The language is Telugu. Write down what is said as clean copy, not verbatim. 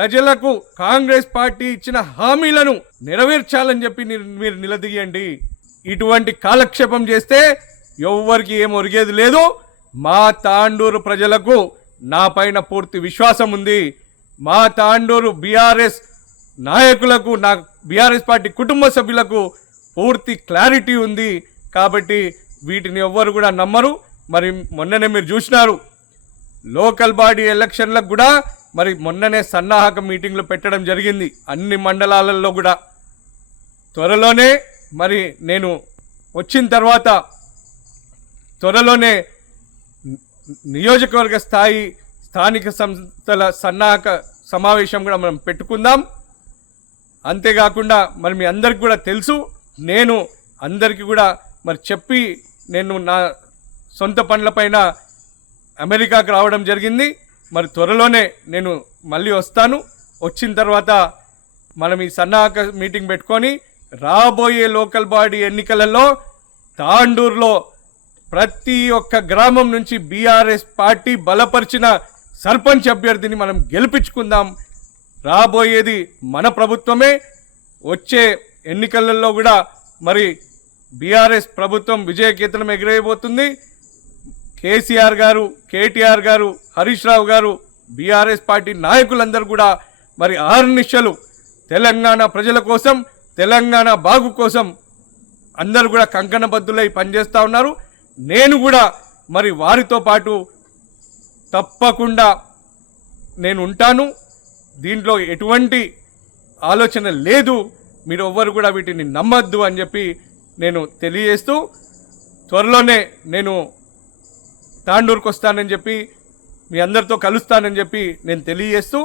ప్రజలకు కాంగ్రెస్ పార్టీ ఇచ్చిన హామీలను నెరవేర్చాలని చెప్పి మీరు నిలదీయండి. ఇటువంటి కాలక్షేపం చేస్తే ఎవ్వరికి ఏం ఒరిగేది లేదు. మా తాండూరు ప్రజలకు నా పైన పూర్తి విశ్వాసం ఉంది. మా తాండూరు బీఆర్ఎస్ నాయకులకు, నా బీఆర్ఎస్ పార్టీ కుటుంబ సభ్యులకు పూర్తి క్లారిటీ ఉంది. కాబట్టి వీటిని ఎవ్వరు కూడా నమ్మరు. మరి మొన్ననే మీరు చూసినారు, లోకల్ బాడీ ఎలక్షన్లకు కూడా మరి మొన్ననే సన్నాహక మీటింగ్లు పెట్టడం జరిగింది అన్ని మండలాలలో కూడా. త్వరలోనే మరి నేను వచ్చిన తర్వాత త్వరలోనే నియోజకవర్గ స్థాయి స్థానిక సంస్థల సన్నాహక సమావేశం కూడా మనం పెట్టుకుందాం. అంతేకాకుండా మరి మీ అందరికి కూడా తెలుసు, నేను అందరికీ కూడా మరి చెప్పి నేను నా సొంత పనులపైన అమెరికాకు రావడం జరిగింది. మరి త్వరలోనే నేను మళ్ళీ వస్తాను. వచ్చిన తర్వాత మనం ఈ సన్నాహక మీటింగ్ పెట్టుకొని రాబోయే లోకల్ బాడీ ఎన్నికలలో తాండూరులో ప్రతి ఒక్క గ్రామం నుంచి బీఆర్ఎస్ పార్టీ బలపరిచిన సర్పంచ్ అభ్యర్థిని మనం గెలిపించుకుందాం. రాబోయేది మన ప్రభుత్వమే. వచ్చే ఎన్నికలలో కూడా మరి బీఆర్ఎస్ ప్రభుత్వం విజయకేతనం ఎగిరేయబోతుంది. కేసీఆర్ గారు, కేటీఆర్ గారు, హరీష్ రావు గారు, బీఆర్ఎస్ పార్టీ నాయకులందరూ కూడా మరి ఆర్నిశలు తెలంగాణ ప్రజల కోసం, తెలంగాణ బాగు కోసం అందరూ కూడా కంకణబద్దులై పనిచేస్తూ ఉన్నారు. నేను కూడా మరి వారితో పాటు తప్పకుండా నేను ఉంటాను. దీంట్లో ఎటువంటి ఆలోచన లేదు. మీరు ఎవ్వరు కూడా వీటిని నమ్మద్దు అని చెప్పి నేను తెలియజేస్తూ, త్వరలోనే నేను తాండూరుకు వస్తానని చెప్పి, మీ అందరితో కలుస్తానని చెప్పి నేను తెలియజేస్తూ